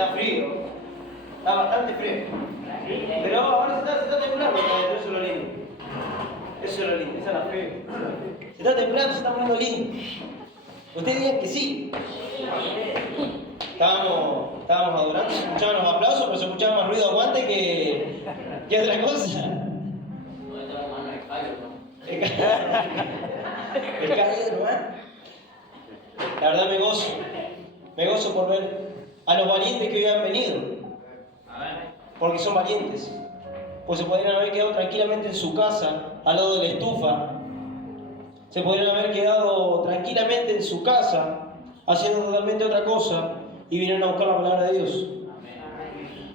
está frío. Está bastante frío. Pero ahora se está templando, eso es lo lindo. Eso es lo lindo, esa es la fe. Se está templando, se está poniendo lindo. Ustedes digan que sí. Estábamos adorando, se escuchaban los aplausos, pero se escuchaba más ruido aguante que otra cosa. No está la mano de callo, ¿no? El callo nomás. La verdad me gozo por ver a los valientes que hoy han venido. Porque son valientes. Pues se podrían haber quedado tranquilamente en su casa, al lado de la estufa. Se podrían haber quedado tranquilamente en su casa, haciendo totalmente otra cosa, y vinieron a buscar la palabra de Dios.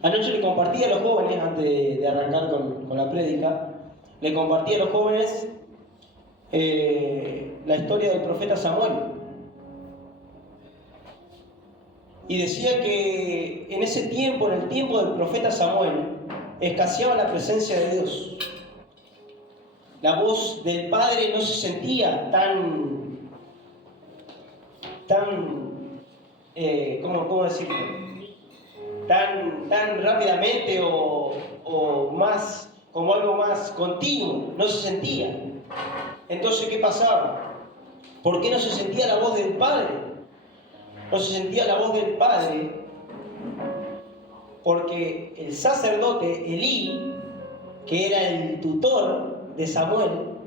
Anoche le compartí a los jóvenes, antes de arrancar con la prédica, le compartí a los jóvenes la historia del profeta Samuel. Y decía que en ese tiempo, en el tiempo del profeta Samuel, escaseaba la presencia de Dios. La voz del Padre no se sentía ¿cómo decirlo? Tan rápidamente o más, como algo más continuo, no se sentía. Entonces, ¿qué pasaba? ¿Por qué no se sentía la voz del Padre? No se sentía la voz del Padre porque el sacerdote Elí, que era el tutor de Samuel,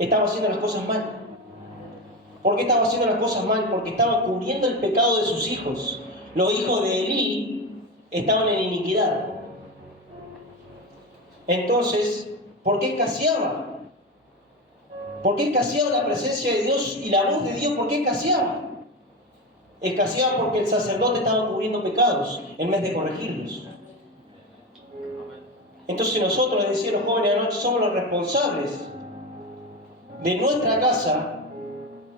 estaba haciendo las cosas mal. ¿Por qué estaba haciendo las cosas mal? Porque estaba cubriendo el pecado de sus hijos. Los hijos de Elí estaban en iniquidad. Entonces, ¿por qué escaseaba? ¿Por qué escaseaba la presencia de Dios y la voz de Dios? ¿Por qué escaseaba? Escaseaba porque el sacerdote estaba cubriendo pecados en vez de corregirlos. Entonces nosotros, les decía a los jóvenes anoche, somos los responsables de nuestra casa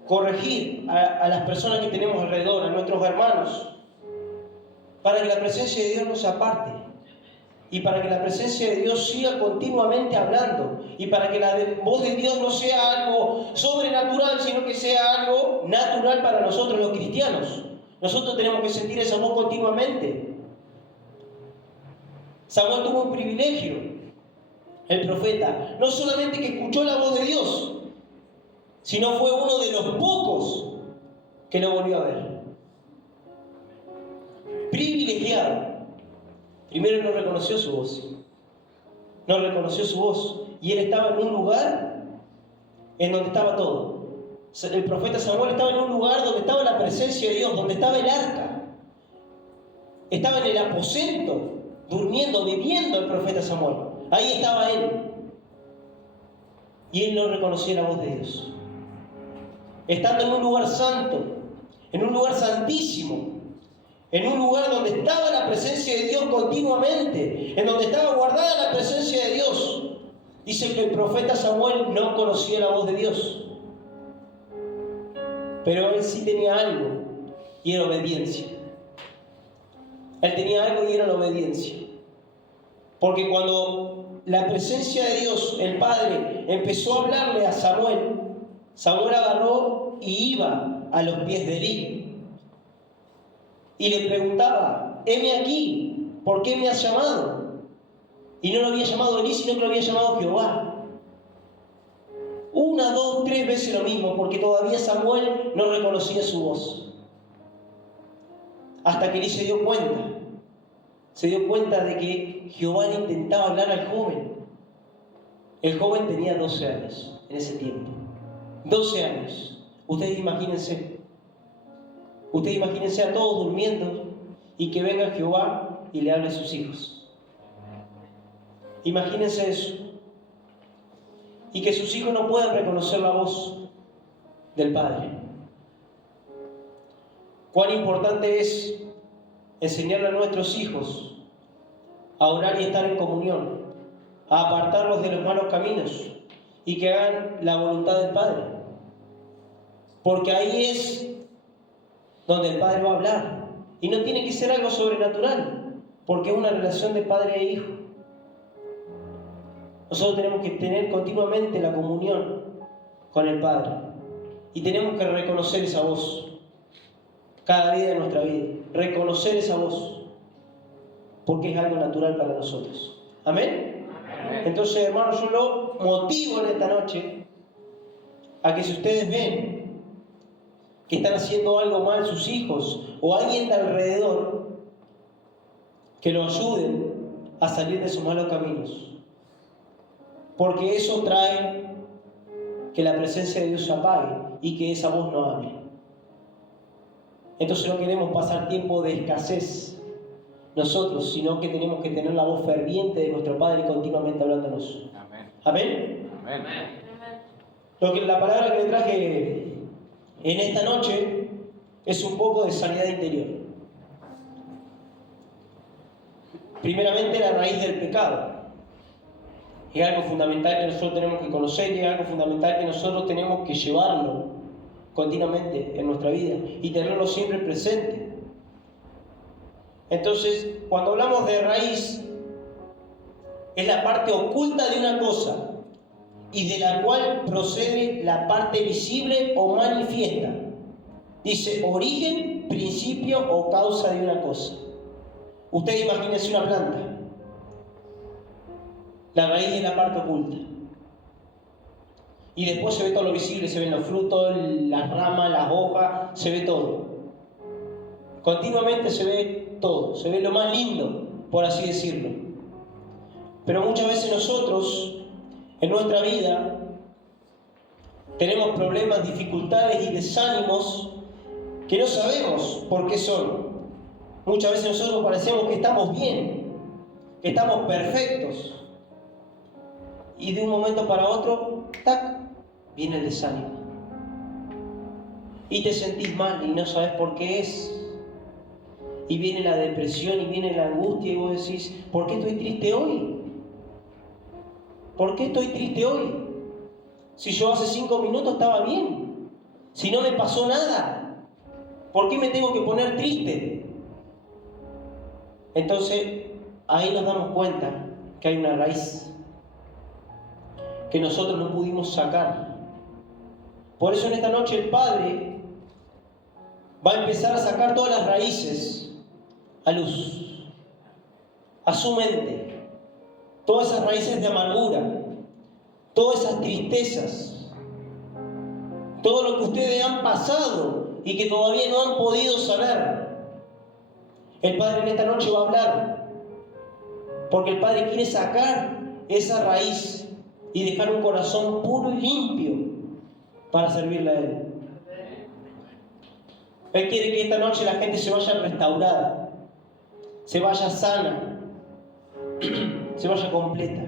corregir a las personas que tenemos alrededor, a nuestros hermanos, para que la presencia de Dios no se aparte y para que la presencia de Dios siga continuamente hablando y para que la voz de Dios no sea algo sobrenatural, sino que sea algo natural para nosotros los cristianos. Nosotros tenemos que sentir esa voz continuamente. Samuel tuvo un privilegio, el profeta, no solamente que escuchó la voz de Dios, sino fue uno de los pocos que lo volvió a ver. Privilegiado. Primero no reconoció su voz. No reconoció su voz. Y él estaba en un lugar en donde estaba todo. El profeta Samuel estaba en un lugar donde estaba la presencia de Dios, donde estaba el arca. Estaba en el aposento, durmiendo, viviendo el profeta Samuel. Ahí estaba él. Y él no reconocía la voz de Dios. Estando en un lugar santo, en un lugar santísimo, en un lugar donde estaba la presencia de Dios continuamente, en donde estaba guardada la presencia de Dios, dice que el profeta Samuel no conocía la voz de Dios. Pero él sí tenía algo, y era obediencia. Él tenía algo y era la obediencia. Porque cuando la presencia de Dios, el Padre, empezó a hablarle a Samuel, Samuel agarró y iba a los pies de Elí. Y le preguntaba, heme aquí, ¿por qué me has llamado? Y no lo había llamado Elí, sino que lo había llamado Jehová. 1, 2, 3 veces lo mismo, porque todavía Samuel no reconocía su voz. Hasta que Elí se dio cuenta de que Jehová le intentaba hablar al joven. El joven tenía 12 años en ese tiempo. 12 años. Ustedes imagínense a todos durmiendo y que venga Jehová y le hable a sus hijos. Imagínense eso. Y que sus hijos no puedan reconocer la voz del Padre. Cuán importante es enseñarle a nuestros hijos a orar y estar en comunión, a apartarlos de los malos caminos y que hagan la voluntad del Padre. Porque ahí es donde el Padre va a hablar. Y no tiene que ser algo sobrenatural, porque es una relación de padre e hijo. Nosotros tenemos que tener continuamente la comunión con el Padre. Y tenemos que reconocer esa voz. cada día de nuestra vida. Reconocer esa voz, porque es algo natural para nosotros. ¿Amén? Amén. Entonces, hermanos, yo lo motivo en esta noche a que si ustedes ven que están haciendo algo mal sus hijos o alguien de alrededor, que lo ayuden a salir de sus malos caminos. Porque eso trae que la presencia de Dios se apague y que esa voz no hable. Entonces no queremos pasar tiempo de escasez nosotros, sino que tenemos que tener la voz ferviente de nuestro Padre continuamente hablándonos. Amén. ¿Amén? Amén. La palabra que le traje en esta noche es un poco de sanidad interior. Primeramente, la raíz del pecado. Es algo fundamental que nosotros tenemos que conocer y es algo fundamental que nosotros tenemos que llevarlo continuamente en nuestra vida y tenerlo siempre presente. Entonces, cuando hablamos de raíz, es la parte oculta de una cosa y de la cual procede la parte visible o manifiesta. Dice origen, principio o causa de una cosa. Usted imagínese una planta. La raíz es la parte oculta. Y después se ve todo lo visible, se ven los frutos, las ramas, las hojas, se ve todo. Continuamente se ve todo, se ve lo más lindo, por así decirlo. Pero muchas veces nosotros, en nuestra vida, tenemos problemas, dificultades y desánimos que no sabemos por qué son. Muchas veces nosotros parecemos que estamos bien, que estamos perfectos. Y de un momento para otro, ¡tac!, viene el desánimo. Y te sentís mal y no sabes por qué es. Y viene la depresión y viene la angustia y vos decís, ¿por qué estoy triste hoy? ¿Por qué estoy triste hoy? Si yo hace 5 minutos estaba bien. Si no me pasó nada. ¿Por qué me tengo que poner triste? Entonces, ahí nos damos cuenta que hay una raíz que nosotros no pudimos sacar. Por eso en esta noche el Padre va a empezar a sacar todas las raíces a luz, a su mente, todas esas raíces de amargura, todas esas tristezas, todo lo que ustedes han pasado y que todavía no han podido sanar. El Padre en esta noche va a hablar, porque el Padre quiere sacar esa raíz y dejar un corazón puro y limpio para servirle a Él. Él quiere que esta noche la gente se vaya restaurada, se vaya sana, se vaya completa.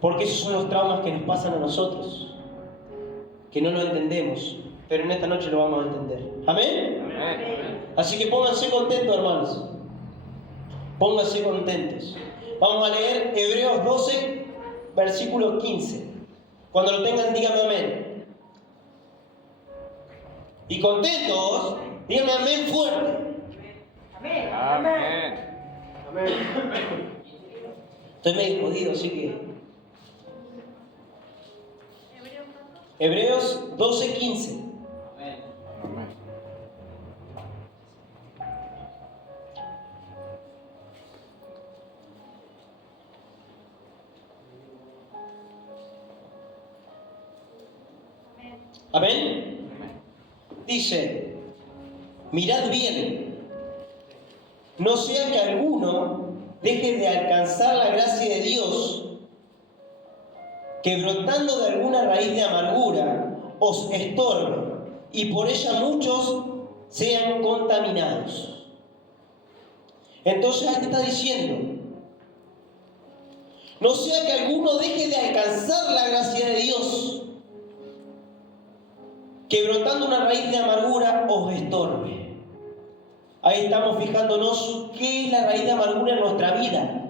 Porque esos son los traumas que nos pasan a nosotros, que no lo entendemos, pero en esta noche lo vamos a entender. ¿Amén? Amén. Así que pónganse contentos, hermanos. Pónganse contentos. Vamos a leer Hebreos 12, versículo 15. Cuando lo tengan, díganme amén. Y contentos, díganme amén fuerte. Amén. Amén. Estoy medio jodido, así que... Hebreos 12, 15. Amén. ¿Amén? Dice, mirad bien, no sea que alguno deje de alcanzar la gracia de Dios, que brotando de alguna raíz de amargura os estorbe, y por ella muchos sean contaminados. Entonces aquí está diciendo, no sea que alguno deje de alcanzar la gracia de Dios, que brotando una raíz de amargura os estorbe. Ahí estamos fijándonos qué es la raíz de amargura en nuestra vida.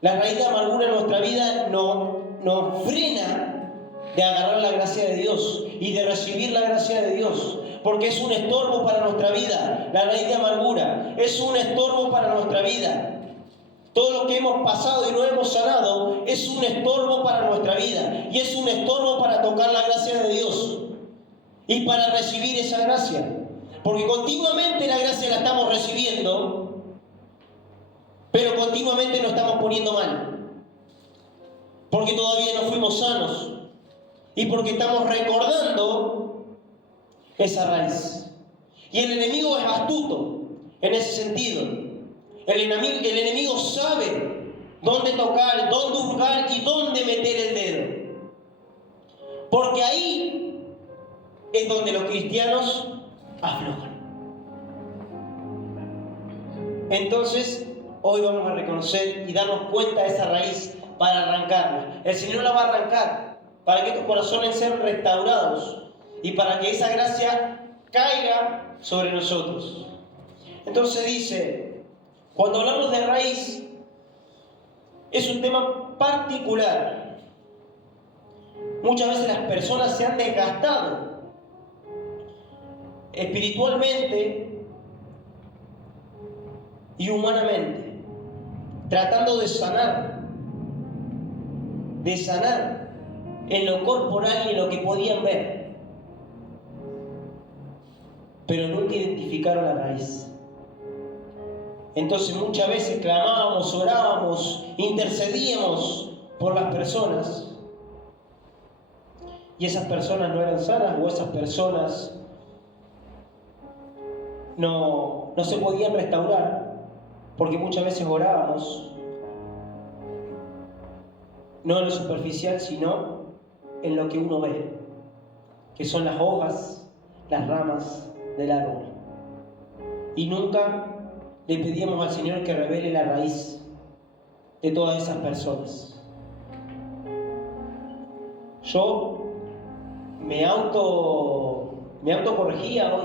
La raíz de amargura en nuestra vida nos frena de agarrar la gracia de Dios y de recibir la gracia de Dios, porque es un estorbo para nuestra vida. La raíz de amargura es un estorbo para nuestra vida. Todo lo que hemos pasado y no hemos sanado es un estorbo para nuestra vida y es un estorbo para tocar la gracia de Dios. y para recibir esa gracia. Porque continuamente la gracia la estamos recibiendo, pero continuamente nos estamos poniendo mal. Porque todavía no fuimos sanos y porque estamos recordando esa raíz. Y el enemigo es astuto en ese sentido. El enemigo sabe dónde tocar, dónde hurgar y dónde meter el dedo. Porque ahí es donde los cristianos aflojan. Entonces, hoy vamos a reconocer y darnos cuenta de esa raíz para arrancarla. El Señor la va a arrancar para que estos corazones sean restaurados y para que esa gracia caiga sobre nosotros. Entonces dice, cuando hablamos de raíz, es un tema particular. Muchas veces las personas se han desgastado espiritualmente y humanamente, tratando de sanar en lo corporal y en lo que podían ver, pero nunca identificaron la raíz. Entonces muchas veces clamábamos, orábamos, intercedíamos por las personas, y esas personas no eran sanas, o esas personas no se podían restaurar, porque muchas veces orábamos no en lo superficial, sino en lo que uno ve, que son las hojas, las ramas del árbol. Y nunca le pedíamos al Señor que revele la raíz de todas esas personas. Yo me autocorregía hoy,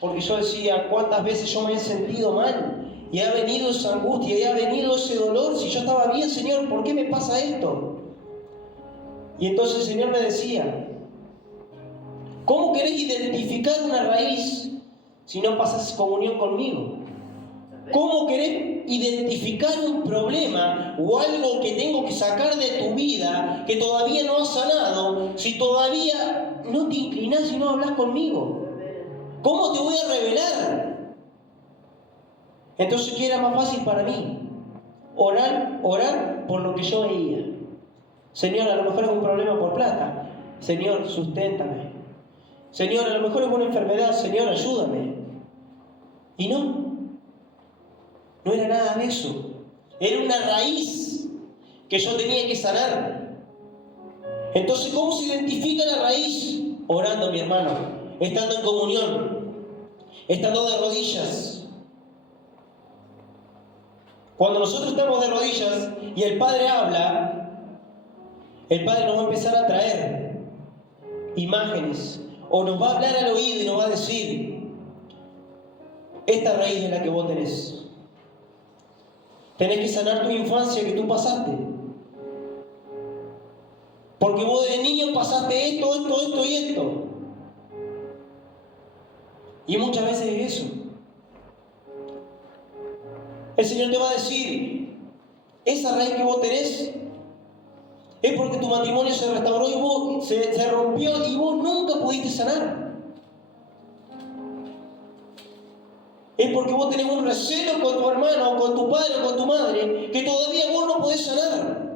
porque yo decía, ¿cuántas veces yo me he sentido mal? Y ha venido esa angustia, y ha venido ese dolor. Si yo estaba bien, Señor, ¿por qué me pasa esto? Y entonces el Señor me decía, ¿cómo querés identificar una raíz si no pasas comunión conmigo? ¿Cómo querés identificar un problema o algo que tengo que sacar de tu vida que todavía no has sanado si todavía no te inclinás y no hablas conmigo? ¿Cómo te voy a revelar? Entonces, ¿qué era más fácil para mí? Orar por lo que yo veía. Señor, a lo mejor es un problema por plata. Señor, susténtame. Señor, a lo mejor es una enfermedad. Señor, ayúdame. Y no era nada de eso. Era una raíz que yo tenía que sanar. Entonces, ¿cómo se identifica la raíz? Orando, mi hermano, estando en comunión, estando de rodillas. Cuando nosotros estamos de rodillas y el Padre habla, el Padre nos va a empezar a traer imágenes, o nos va a hablar al oído y nos va a decir, esta raíz es la que vos tenés. Tenés que sanar tu infancia que tú pasaste. Porque vos de niño pasaste esto y esto. Y muchas veces es eso. El Señor te va a decir, esa raíz que vos tenés es porque tu matrimonio se restauró y vos se rompió y vos nunca pudiste sanar. Es porque vos tenés un recelo con tu hermano, con tu padre o con tu madre, que todavía vos no podés sanar.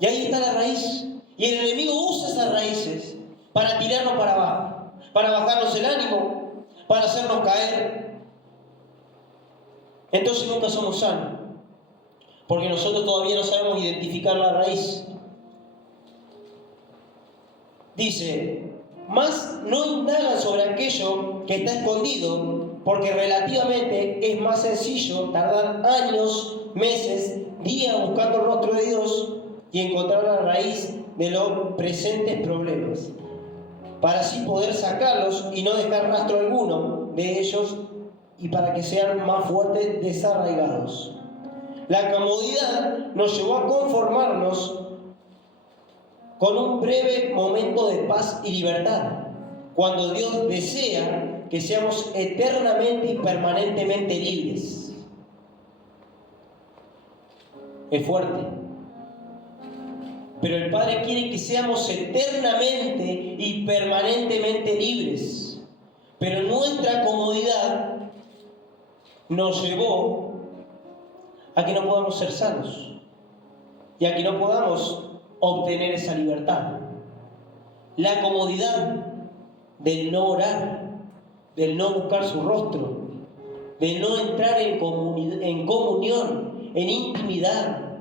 Y ahí está la raíz. Y el enemigo usa esas raíces para tirarnos para abajo, para bajarnos el ánimo, para hacernos caer. Entonces nunca somos sanos, porque nosotros todavía no sabemos identificar la raíz. Dice, más no indagan sobre aquello que está escondido, porque relativamente es más sencillo tardar años, meses, días buscando el rostro de Dios y encontrar la raíz de los presentes problemas, para así poder sacarlos y no dejar rastro alguno de ellos, y para que sean más fuertes desarraigados. La comodidad nos llevó a conformarnos con un breve momento de paz y libertad, cuando Dios desea que seamos eternamente y permanentemente libres. Es fuerte. Pero el Padre quiere que seamos eternamente y permanentemente libres. Pero nuestra comodidad nos llevó a que no podamos ser sanos y a que no podamos obtener esa libertad. La comodidad del no orar, del no buscar su rostro, del no entrar en comunión, en intimidad,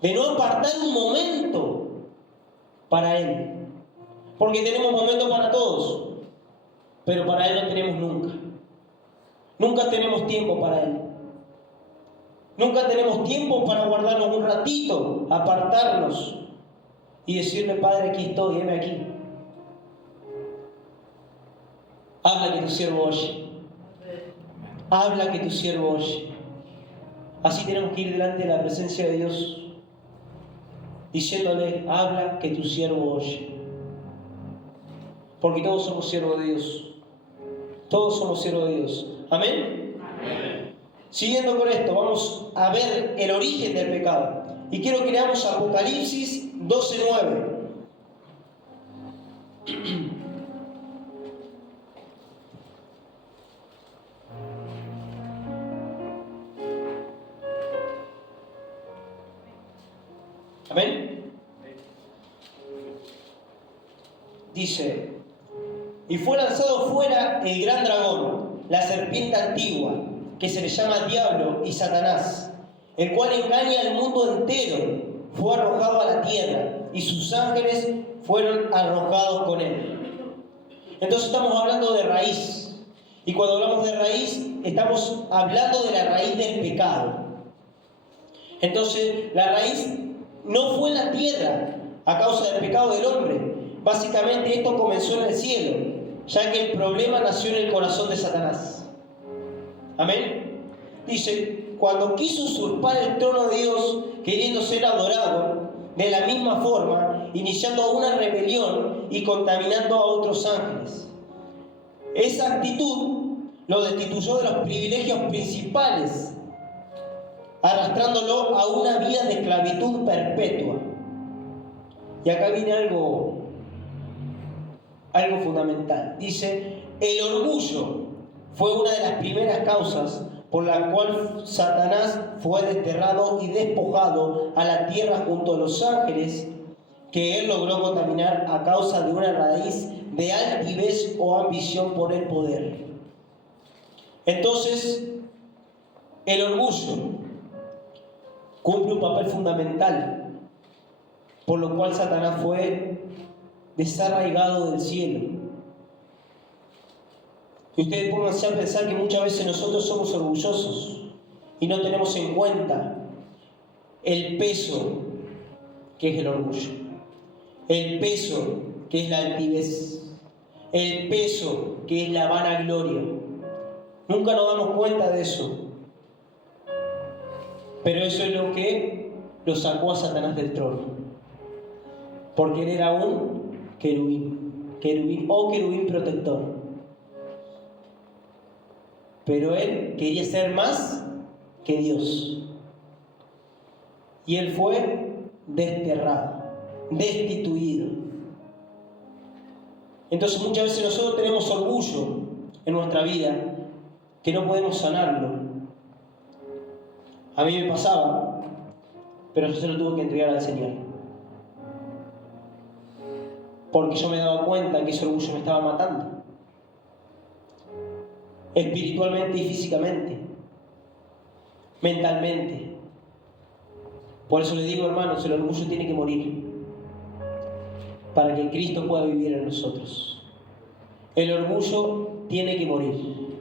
de no apartar un momento para Él. Porque tenemos momentos para todos, pero para Él no tenemos nunca. Nunca tenemos tiempo para Él. Nunca tenemos tiempo para guardarnos un ratito, apartarnos y decirle: Padre, aquí estoy, heme aquí. Habla que tu siervo oye. Habla que tu siervo oye. Así tenemos que ir delante de la presencia de Dios, diciéndole: habla que tu siervo oye. Porque todos somos siervos de Dios. Todos somos siervos de Dios. ¿Amén? Amén. Siguiendo con esto, vamos a ver el origen del pecado. Y quiero que leamos Apocalipsis 12:9. ¿Amén? Dice: y fue lanzado fuera el gran dragón, la serpiente antigua, que se le llama Diablo y Satanás, el cual engaña al mundo entero. Fue arrojado a la tierra y sus ángeles fueron arrojados con él. Entonces estamos hablando de raíz. Y cuando hablamos de raíz, estamos hablando de la raíz del pecado. Entonces, la raíz no fue la tierra a causa del pecado del hombre. Básicamente esto comenzó en el cielo, ya que el problema nació en el corazón de Satanás. Amén. Dice: cuando quiso usurpar el trono de Dios, queriendo ser adorado, de la misma forma, iniciando una rebelión y contaminando a otros ángeles. Esa actitud lo destituyó de los privilegios principales, arrastrándolo a una vida de esclavitud perpetua. Y acá viene algo fundamental. Dice: el orgullo fue una de las primeras causas por la cual Satanás fue desterrado y despojado a la tierra junto a los ángeles, que él logró contaminar a causa de una raíz de altivez o ambición por el poder. Entonces, el orgullo cumple un papel fundamental, por lo cual Satanás fue desarraigado del cielo. Y ustedes pónganse a pensar que muchas veces nosotros somos orgullosos y no tenemos en cuenta el peso que es el orgullo, el peso que es la altivez, el peso que es la vanagloria. Nunca nos damos cuenta de eso. Pero eso es lo que lo sacó a Satanás del trono. Porque él era un querubín o querubín protector. Pero él quería ser más que Dios. Y él fue desterrado, destituido. Entonces muchas veces nosotros tenemos orgullo en nuestra vida que no podemos sanarlo. A mí me pasaba, pero yo se lo tuve que entregar al Señor. Porque yo me daba cuenta que ese orgullo me estaba matando. Espiritualmente y físicamente, mentalmente. Por eso les digo, hermanos, el orgullo tiene que morir para que Cristo pueda vivir en nosotros. El orgullo tiene que morir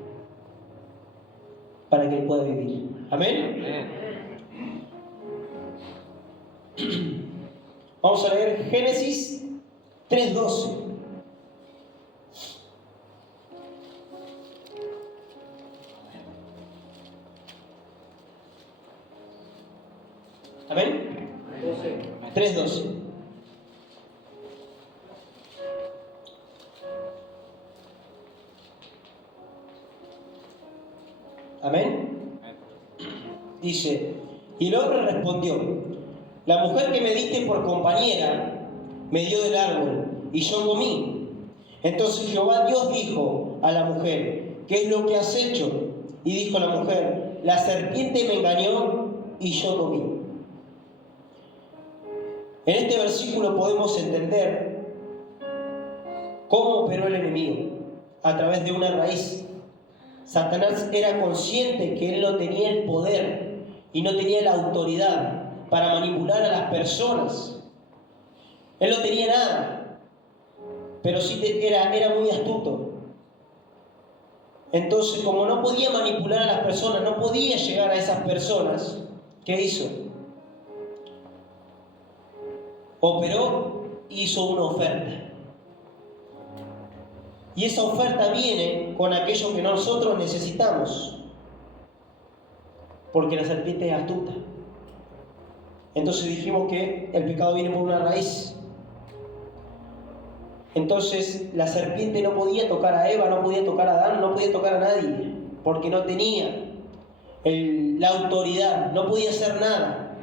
para que Él pueda vivir. ¿Amén? Vamos a leer Génesis 3:12. ¿Amén? 3:12. ¿Amén? Dice: y el hombre respondió: la mujer que me diste por compañera me dio del árbol y yo comí. Entonces Jehová Dios dijo a la mujer, ¿qué es lo que has hecho? Y dijo la mujer, la serpiente me engañó y yo comí. En este versículo podemos entender cómo operó el enemigo a través de una raíz. Satanás era consciente que él no tenía el poder y no tenía la autoridad para manipular a las personas. Él no tenía nada, pero sí era muy astuto. Entonces, como no podía manipular a las personas, no podía llegar a esas personas, ¿qué hizo? Operó e hizo una oferta. Y esa oferta viene con aquello que nosotros necesitamos. Porque la serpiente es astuta. Entonces dijimos que el pecado viene por una raíz. Entonces la serpiente no podía tocar a Eva, no podía tocar a Adán, no podía tocar a nadie. Porque no tenía la autoridad, no podía hacer nada.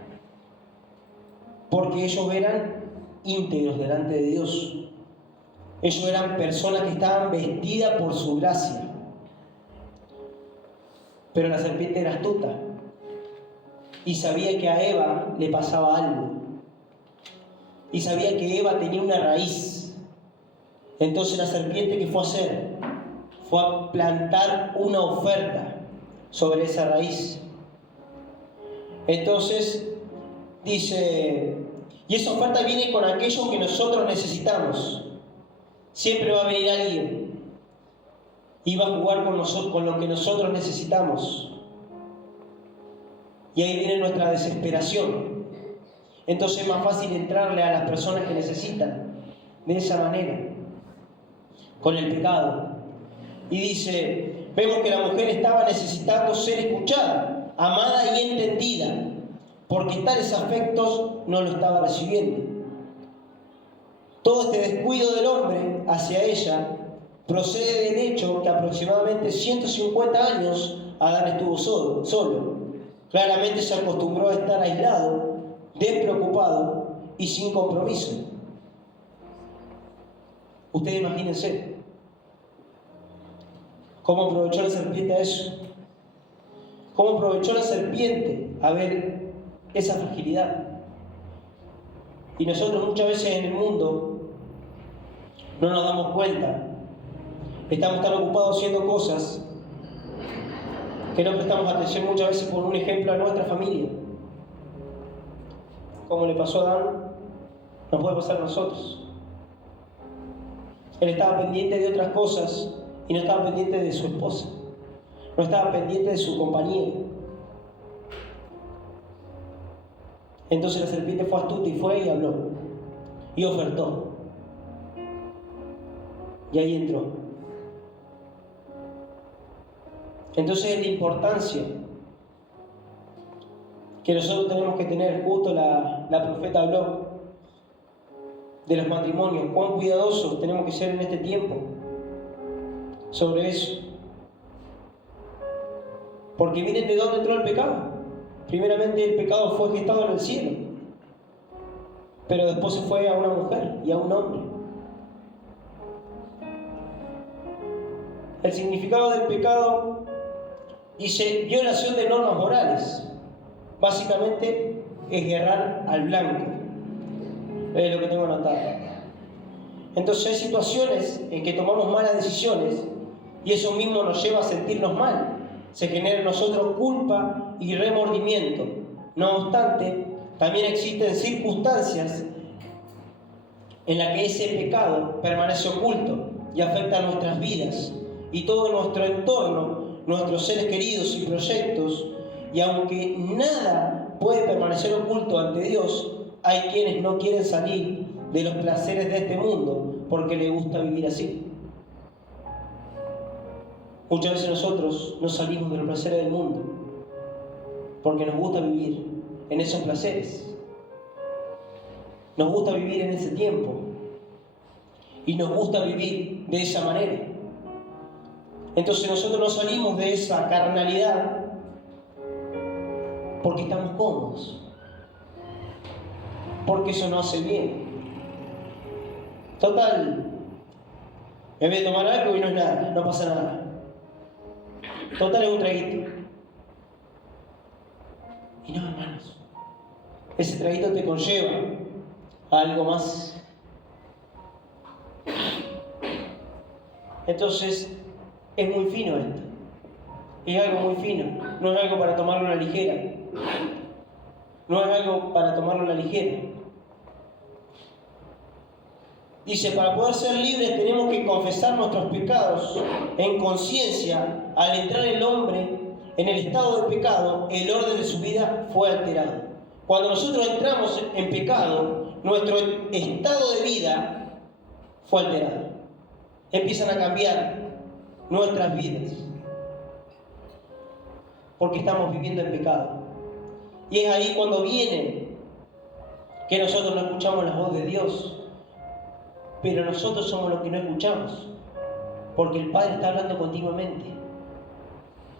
Porque ellos eran íntegros delante de Dios. Ellos eran personas que estaban vestidas por su gracia. Pero la serpiente era astuta y sabía que a Eva le pasaba algo. Y sabía que Eva tenía una raíz. Entonces la serpiente, ¿qué fue a hacer? Fue a plantar una oferta sobre esa raíz. Entonces dice, y esa oferta viene con aquello que nosotros necesitamos. Siempre va a venir alguien y va a jugar con lo que nosotros necesitamos. Y ahí viene nuestra desesperación. Entonces es más fácil entrarle a las personas que necesitan de esa manera, con el pecado. Y dice, vemos que la mujer estaba necesitando ser escuchada, amada y entendida, porque tales afectos no lo estaba recibiendo. Todo este descuido del hombre hacia ella procede del hecho que aproximadamente 150 años Adán estuvo solo. Claramente se acostumbró a estar aislado, despreocupado y sin compromiso. Ustedes imagínense cómo aprovechó la serpiente a eso. Cómo aprovechó la serpiente a ver esa fragilidad. Y nosotros muchas veces en el mundo no nos damos cuenta. Estamos tan ocupados haciendo cosas que no prestamos atención muchas veces, por un ejemplo, a nuestra familia. Como le pasó a Adán, nos puede pasar a nosotros. Él estaba pendiente de otras cosas y no estaba pendiente de su esposa. No estaba pendiente de su compañía. Entonces la serpiente fue astuta y fue y habló. Y ofertó. Y ahí entró. Entonces es la importancia que nosotros tenemos que tener. Justo la profeta habló de los matrimonios. Cuán cuidadosos tenemos que ser en este tiempo sobre eso. Porque miren de dónde entró el pecado. Primeramente el pecado fue gestado en el cielo, pero después se fue a una mujer y a un hombre. El significado del pecado dice violación de normas morales. Básicamente es errar al blanco. Es lo que tengo anotado. Entonces hay situaciones en que tomamos malas decisiones y eso mismo nos lleva a sentirnos mal. Se genera en nosotros culpa y remordimiento. No obstante, también existen circunstancias en las que ese pecado permanece oculto y afecta nuestras vidas y todo nuestro entorno, nuestros seres queridos y proyectos. Y aunque nada puede permanecer oculto ante Dios, hay quienes no quieren salir de los placeres de este mundo porque les gusta vivir así. Muchas veces nosotros no salimos de los placeres del mundo porque nos gusta vivir en esos placeres. Nos gusta vivir en ese tiempo y nos gusta vivir de esa manera. Entonces nosotros no salimos de esa carnalidad porque estamos cómodos. porque eso no hace bien. Total, me voy a tomar algo y no es nada, no pasa nada. Total, es un traguito. Y no, hermanos, ese traguito te conlleva a algo más. Entonces, es muy fino esto. Es algo muy fino. No es algo para tomarlo a la ligera. No es algo para tomarlo a la ligera. Dice, para poder ser libres tenemos que confesar nuestros pecados en conciencia. Al entrar el hombre en el estado de pecado, el orden de su vida fue alterado. Cuando nosotros entramos en pecado, nuestro estado de vida fue alterado. Empiezan a cambiar nuestras vidas. Porque estamos viviendo en pecado. Y es ahí cuando viene que nosotros no escuchamos la voz de Dios. Pero nosotros somos los que no escuchamos. Porque el Padre está hablando continuamente.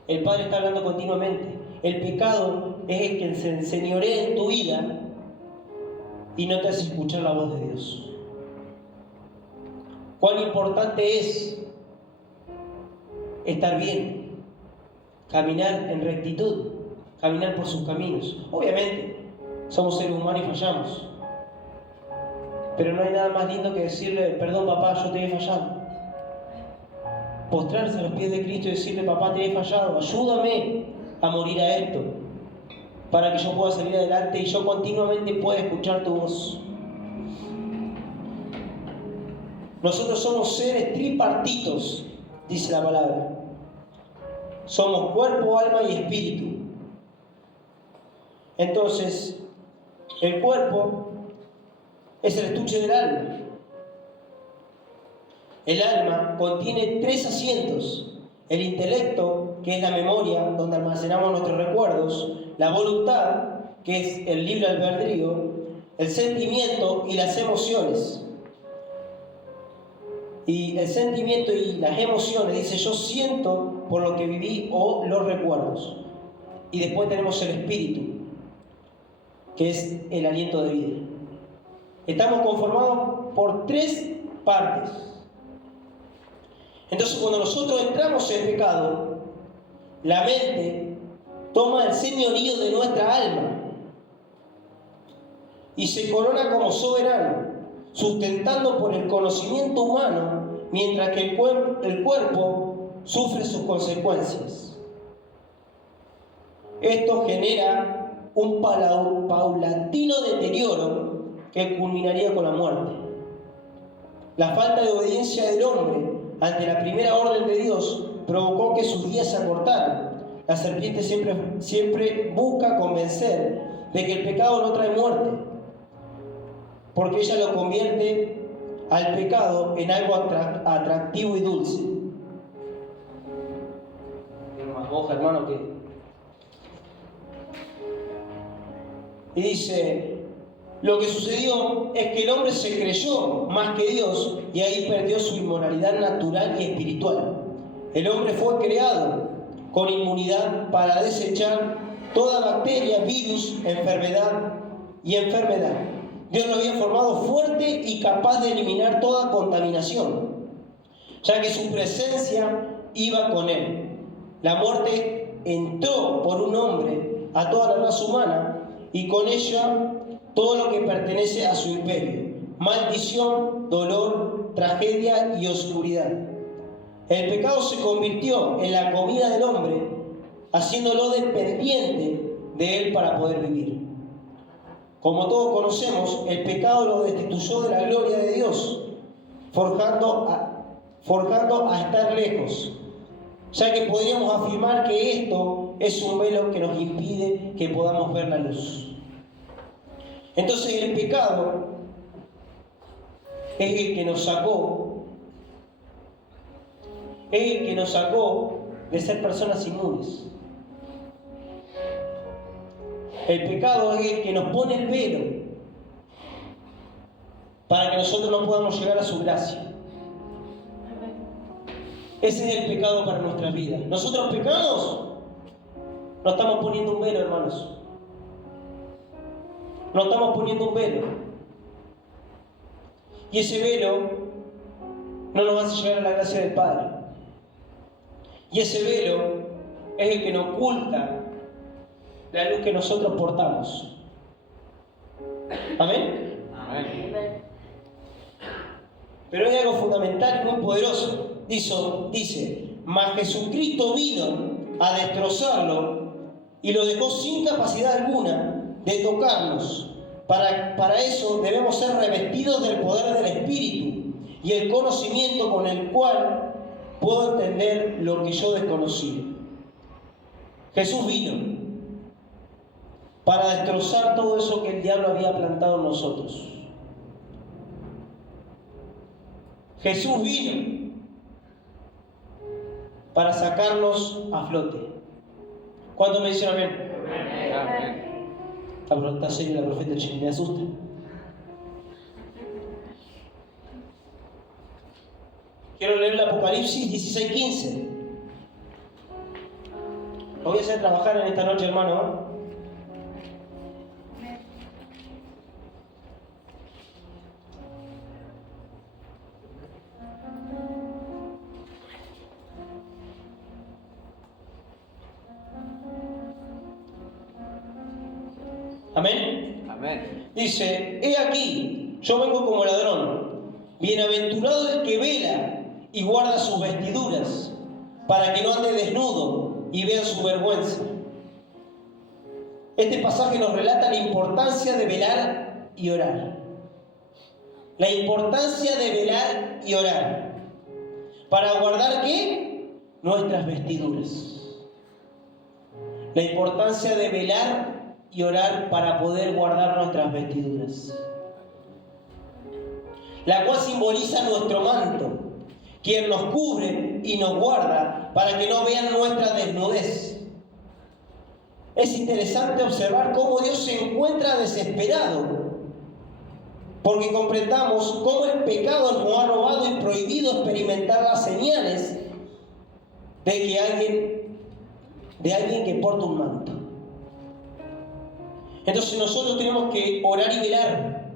El Padre está hablando continuamente. El pecado es el que se enseñorea en tu vida y no te hace escuchar la voz de Dios. Cuán importante es estar bien, caminar en rectitud, caminar por sus caminos. Obviamente, somos seres humanos y fallamos. Pero no hay nada más lindo que decirle, perdón papá, yo te he fallado. Postrarse a los pies de Cristo y decirle, papá, te he fallado, ayúdame a morir a esto, para que yo pueda salir adelante y yo continuamente pueda escuchar tu voz. Nosotros somos seres tripartitos, dice la palabra. Somos cuerpo, alma y espíritu. Entonces, el cuerpo es el estuche del alma. El alma contiene 3 asientos: el intelecto, que es la memoria, donde almacenamos nuestros recuerdos; la voluntad, que es el libre albedrío; el sentimiento y las emociones. Y el sentimiento y las emociones, dice, yo siento por lo que viví o los recuerdos. Y después tenemos el espíritu, que es el aliento de vida. Estamos conformados por 3 partes. Entonces, cuando nosotros entramos en pecado, la mente toma el señorío de nuestra alma y se corona como soberano, sustentando por el conocimiento humano, mientras que el cuerpo sufre sus consecuencias. Esto genera un paulatino deterioro que culminaría con la muerte. La falta de obediencia del hombre ante la primera orden de Dios provocó que sus días se acortaran. La serpiente siempre busca convencer de que el pecado no trae muerte, porque ella lo convierte al pecado en algo atractivo y dulce. Más hoja, hermano, que... Y dice, lo que sucedió es que el hombre se creyó más que Dios y ahí perdió su inmoralidad natural y espiritual. El hombre fue creado con inmunidad para desechar toda bacteria, virus, enfermedad. Dios lo había formado fuerte y capaz de eliminar toda contaminación, ya que su presencia iba con él. La muerte entró por un hombre a toda la raza humana y con ella todo lo que pertenece a su imperio: maldición, dolor, tragedia y oscuridad. El pecado se convirtió en la comida del hombre, haciéndolo dependiente de él para poder vivir. Como todos conocemos, el pecado lo destituyó de la gloria de Dios, forjando a estar lejos, ya que podríamos afirmar que esto es un velo que nos impide que podamos ver la luz. Entonces el pecado es el que nos sacó de ser personas inmunes. El pecado es el que nos pone el velo para que nosotros no podamos llegar a su gracia. Ese es el pecado para nuestras vidas. Nosotros pecamos, nos estamos poniendo un velo, hermanos. nos estamos poniendo un velo. Y ese velo no nos hace llegar a la gracia del Padre. Y ese velo es el que nos oculta la luz que nosotros portamos. ¿Amén? Amén. Pero hay algo fundamental y muy poderoso. Dice, mas Jesucristo vino a destrozarlo y lo dejó sin capacidad alguna de tocarnos. Para eso debemos ser revestidos del poder del Espíritu y el conocimiento con el cual puedo entender lo que yo desconocía. Jesús vino para destrozar todo eso que el diablo había plantado en nosotros. Jesús vino para sacarnos a flote. ¿Cuántos me dicen amén? Amén. Está serio la profeta, me asusta. Quiero leer el Apocalipsis 16:15. Lo voy a hacer trabajar en esta noche, hermano. Amén. Amén. Dice, he aquí, yo vengo como ladrón. Bienaventurado el que vela y guarda sus vestiduras, para que no ande desnudo y vea su vergüenza. Este pasaje nos relata la importancia de velar y orar. La importancia de velar y orar. ¿Para guardar qué? Nuestras vestiduras. La importancia de velar y orar para poder guardar nuestras vestiduras, la cual simboliza nuestro manto, quien nos cubre y nos guarda para que no vean nuestra desnudez. Es interesante observar cómo Dios se encuentra desesperado, porque comprendamos cómo el pecado nos ha robado y prohibido experimentar las señales de alguien que porta un manto. Entonces nosotros tenemos que orar y velar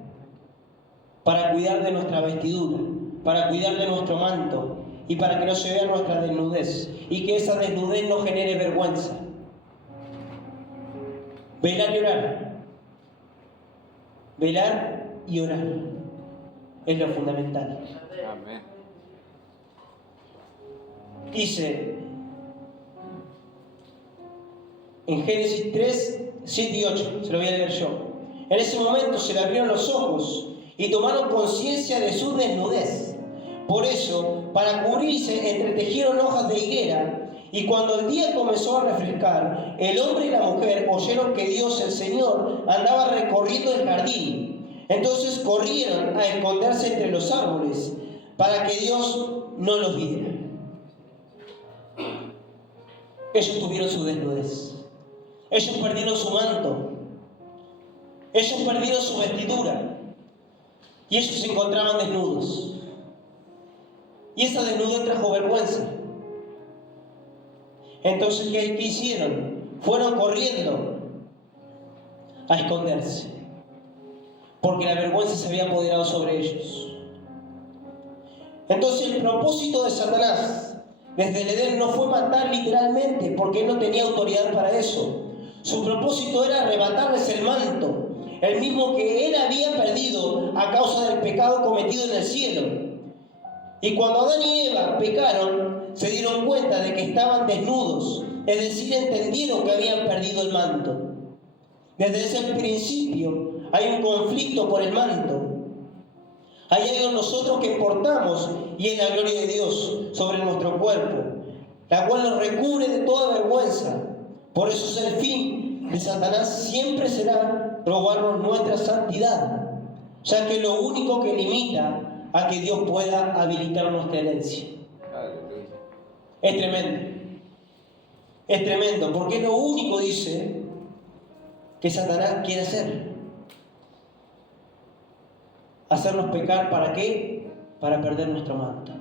para cuidar de nuestra vestidura, para cuidar de nuestro manto y para que no se vea nuestra desnudez y que esa desnudez no genere vergüenza. Velar y orar. Velar y orar es lo fundamental. Amén. Dice en Génesis 3, 7 y 8, se lo voy a leer yo. En ese momento se le abrieron los ojos y tomaron conciencia de su desnudez. Por eso, para cubrirse, entretejieron hojas de higuera. Y cuando el día comenzó a refrescar, el hombre y la mujer oyeron que Dios, el Señor, andaba recorriendo el jardín. Entonces corrieron a esconderse entre los árboles para que Dios no los viera. Ellos tuvieron su desnudez. Ellos perdieron su manto. Ellos perdieron su vestidura. Y ellos se encontraban desnudos. Y esa desnudez trajo vergüenza. Entonces, ¿qué hicieron? Fueron corriendo a esconderse. Porque la vergüenza se había apoderado sobre ellos. Entonces, el propósito de Satanás desde el Edén no fue matar literalmente, porque él no tenía autoridad para eso. Su propósito era arrebatarles el manto, el mismo que él había perdido a causa del pecado cometido en el cielo. Y cuando Adán y Eva pecaron, se dieron cuenta de que estaban desnudos, es decir, entendieron que habían perdido el manto. Desde ese principio hay un conflicto por el manto. Hay algo en nosotros que portamos y es la gloria de Dios sobre nuestro cuerpo, la cual nos recubre de toda vergüenza. Por eso es el fin de Satanás siempre será robarnos nuestra santidad, ya que es lo único que limita a que Dios pueda habilitar nuestra herencia. Es tremendo. Es tremendo, porque es lo único, dice, que Satanás quiere hacer. Hacernos pecar, ¿para qué? Para perder nuestro manto.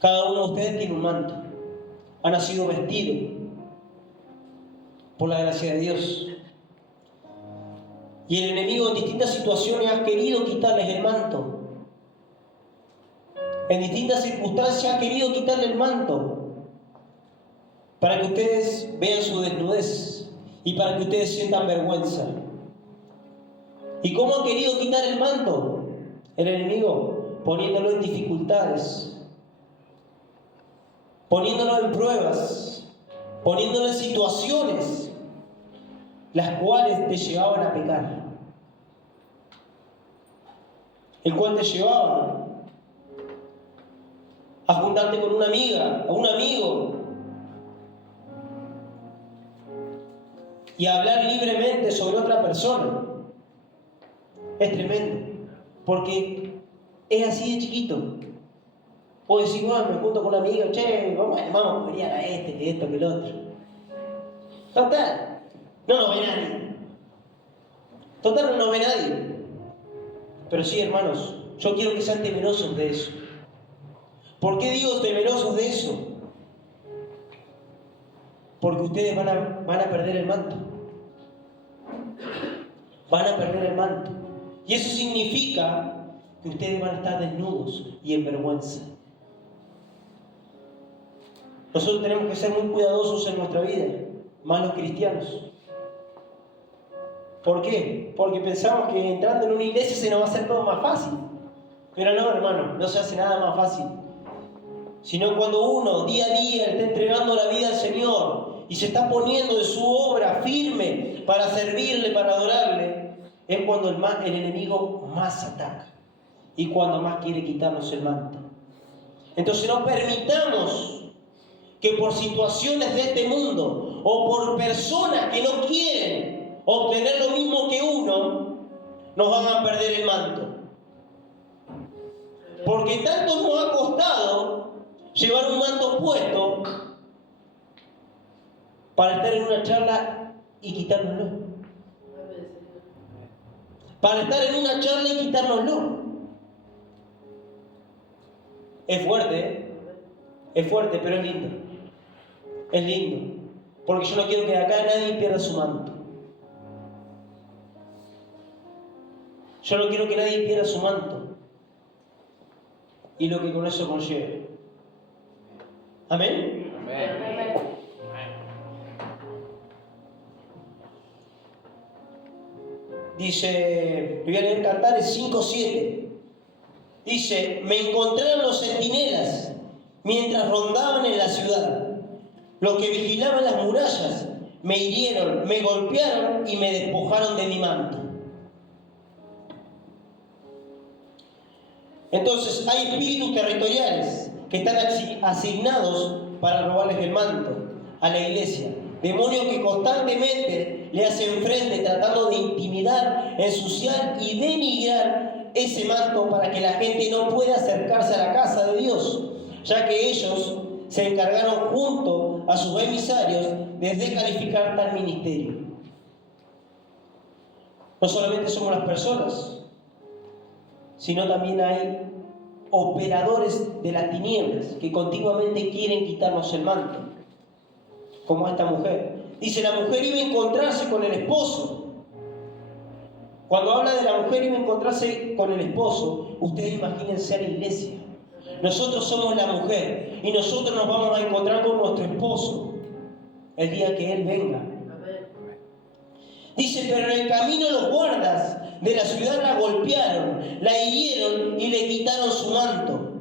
Cada uno de ustedes tiene un manto. Ha nacido vestido por la gracia de Dios. Y el enemigo en distintas situaciones ha querido quitarles el manto. En distintas circunstancias ha querido quitarle el manto para que ustedes vean su desnudez y para que ustedes sientan vergüenza. ¿Y cómo ha querido quitar el manto el enemigo? Poniéndolo en dificultades, poniéndolo en pruebas, poniéndolo en situaciones las cuales te llevaban a pecar, el cual te llevaba a juntarte con una amiga, a un amigo, y a hablar libremente sobre otra persona. Es tremendo, porque es así de chiquito. O decir, bueno, me junto con una amiga, che, vamos a pelear a este, que esto, que el otro. Total, no nos ve nadie. Total, no nos ve nadie. Pero sí, hermanos, yo quiero que sean temerosos de eso. ¿Por qué digo temerosos de eso? Porque ustedes van a perder el manto. Van a perder el manto. Y eso significa que ustedes van a estar desnudos y en vergüenza. Nosotros tenemos que ser muy cuidadosos en nuestra vida, más los cristianos. ¿Por qué? Porque pensamos que entrando en una iglesia se nos va a hacer todo más fácil. Pero no, hermano, no se hace nada más fácil. Sino cuando uno día a día está entregando la vida al Señor y se está poniendo de su obra firme para servirle, para adorarle, es cuando el enemigo más ataca y cuando más quiere quitarnos el manto. Entonces no permitamos que por situaciones de este mundo o por personas que no quieren obtener lo mismo que uno, nos van a perder el manto. Porque tanto nos ha costado llevar un manto puesto para estar en una charla y quitárnoslo. Para estar en una charla y quitárnoslo. Es fuerte, ¿eh? Es fuerte, pero es lindo. Es lindo. Porque yo no quiero que de acá nadie pierda su manto. Yo no quiero que nadie pierda su manto. Y lo que con eso conlleva. ¿Amén? Amén. Dice, voy a leer Cantares 5:7. Dice, me encontraron los centinelas mientras rondaban en la ciudad. Los que vigilaban las murallas me hirieron, me golpearon y me despojaron de mi manto. Entonces, hay espíritus territoriales que están asignados para robarles el manto a la iglesia. Demonios que constantemente le hacen frente tratando de intimidar, ensuciar y denigrar ese manto para que la gente no pueda acercarse a la casa de Dios, ya que ellos se encargaron junto a sus emisarios de descalificar tal ministerio. No solamente somos las personas, sino también hay operadores de las tinieblas que continuamente quieren quitarnos el manto, como esta mujer. Dice, la mujer iba a encontrarse con el esposo. Cuando habla de la mujer iba a encontrarse con el esposo, ustedes imagínense a la iglesia. Nosotros somos la mujer y nosotros nos vamos a encontrar con nuestro esposo el día que Él venga. Dice, pero en el camino los guardas de la ciudad la golpearon, la hirieron y le quitaron su manto.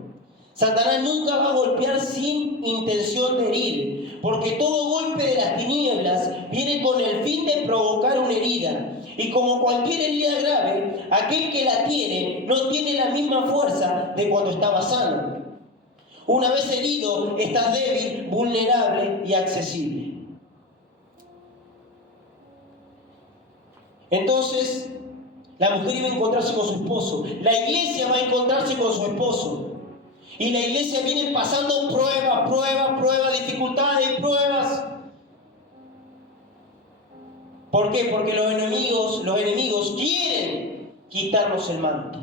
Satanás nunca va a golpear sin intención de herir, porque todo golpe de las tinieblas viene con el fin de provocar una herida. Y como cualquier herida grave, aquel que la tiene no tiene la misma fuerza de cuando estaba sano. Una vez herido, estás débil, vulnerable y accesible. Entonces, la mujer iba a encontrarse con su esposo. La iglesia va a encontrarse con su esposo. Y la iglesia viene pasando pruebas, dificultades, pruebas. ¿Por qué? Porque los enemigos quieren quitarnos el manto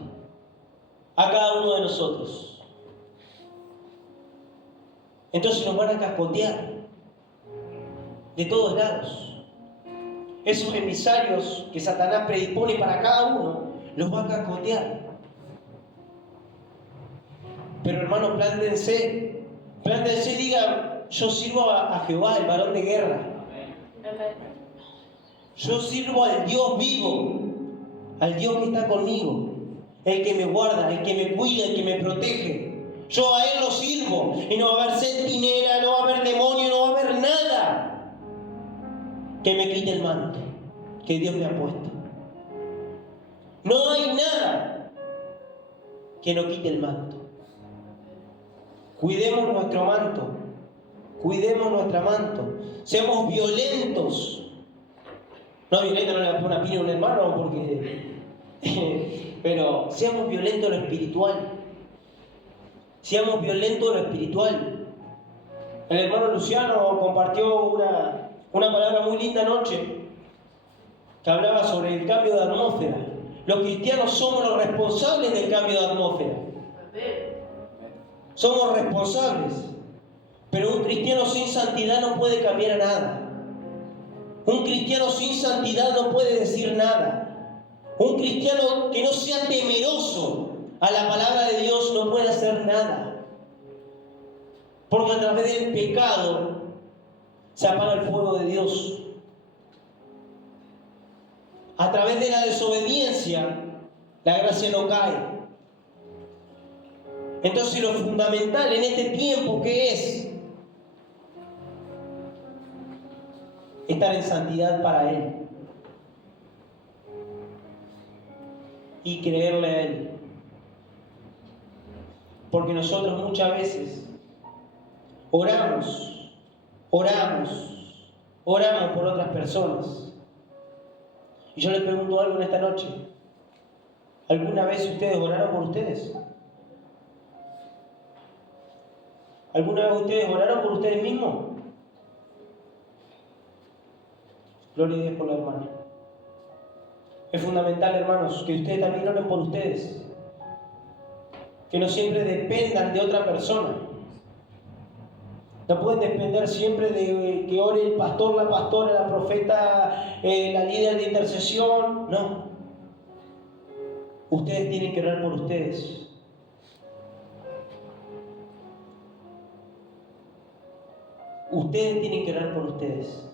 a cada uno de nosotros. Entonces nos van a cascotear de todos lados. esos emisarios que Satanás predispone para cada uno, los va a cascotear. Pero hermanos, plántense y digan: yo sirvo a Jehová, el varón de guerra. Yo sirvo al Dios vivo, al Dios que está conmigo, el que me guarda, el que me cuida, el que me protege. Yo a Él lo sirvo y no va a haber centinela, no va a haber demonio, no va a haber nada que me quite el manto que Dios me ha puesto. No hay nada que nos quite el manto. Cuidemos nuestro manto, cuidemos nuestro manto, seamos violentos. No violento, no le voy a poner una piña a un hermano, pero seamos violentos en lo espiritual. Seamos violentos en lo espiritual. El hermano Luciano compartió una palabra muy linda anoche, que hablaba sobre el cambio de atmósfera. Los cristianos somos los responsables del cambio de atmósfera. Somos responsables. Pero un cristiano sin santidad no puede cambiar a nada. Un cristiano sin santidad no puede decir nada. Un cristiano que no sea temeroso a la palabra de Dios no puede hacer nada. Porque a través del pecado se apaga el fuego de Dios. A través de la desobediencia, la gracia no cae. Entonces, lo fundamental en este tiempo, ¿qué es? Estar en santidad para Él y creerle a Él. Porque nosotros muchas veces oramos por otras personas. Y yo les pregunto algo en esta noche: ¿alguna vez ustedes oraron por ustedes? ¿Alguna vez ustedes oraron por ustedes mismos? Gloria a Dios por la hermana. Es fundamental, hermanos, que ustedes también oren por ustedes. Que no siempre dependan de otra persona. No pueden depender siempre de que ore el pastor, la pastora, la profeta, la líder de intercesión. No. Ustedes tienen que orar por ustedes. Ustedes tienen que orar por ustedes.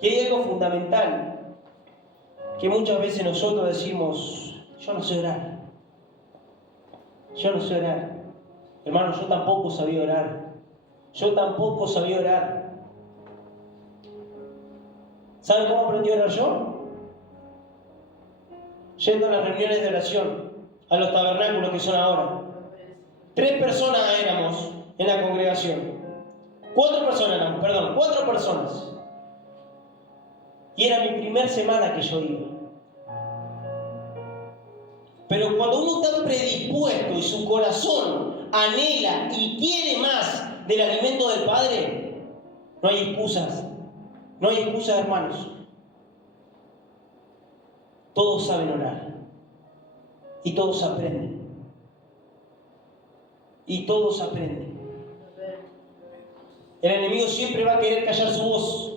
Y hay algo fundamental que muchas veces nosotros decimos: yo no sé orar. Yo no sé orar. Hermano, yo tampoco sabía orar. ¿Saben cómo aprendí a orar yo? Yendo a las reuniones de oración, a los tabernáculos que son ahora. 3 personas éramos en la congregación. 4 personas. Y era mi primera semana que yo iba. Pero cuando uno está predispuesto y su corazón anhela y quiere más del alimento del Padre, no hay excusas. No hay excusas, hermanos. Todos saben orar. Y todos aprenden. El enemigo siempre va a querer callar su voz.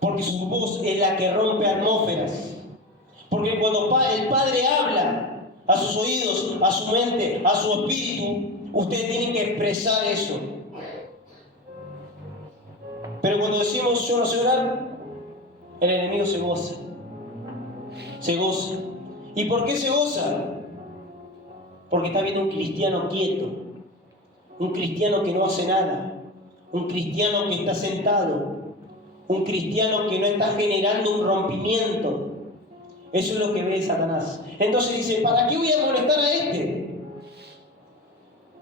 Porque su voz es la que rompe atmósferas. Porque cuando el Padre habla a sus oídos, a su mente, a su espíritu, ustedes tienen que expresar eso. Pero cuando decimos yo no sé orar, el enemigo se goza. ¿Y por qué se goza? Porque está viendo un cristiano quieto, un cristiano que no hace nada, un cristiano que está sentado, un cristiano que no está generando un rompimiento. Eso es lo que ve Satanás. Entonces dice: ¿para qué voy a molestar a este?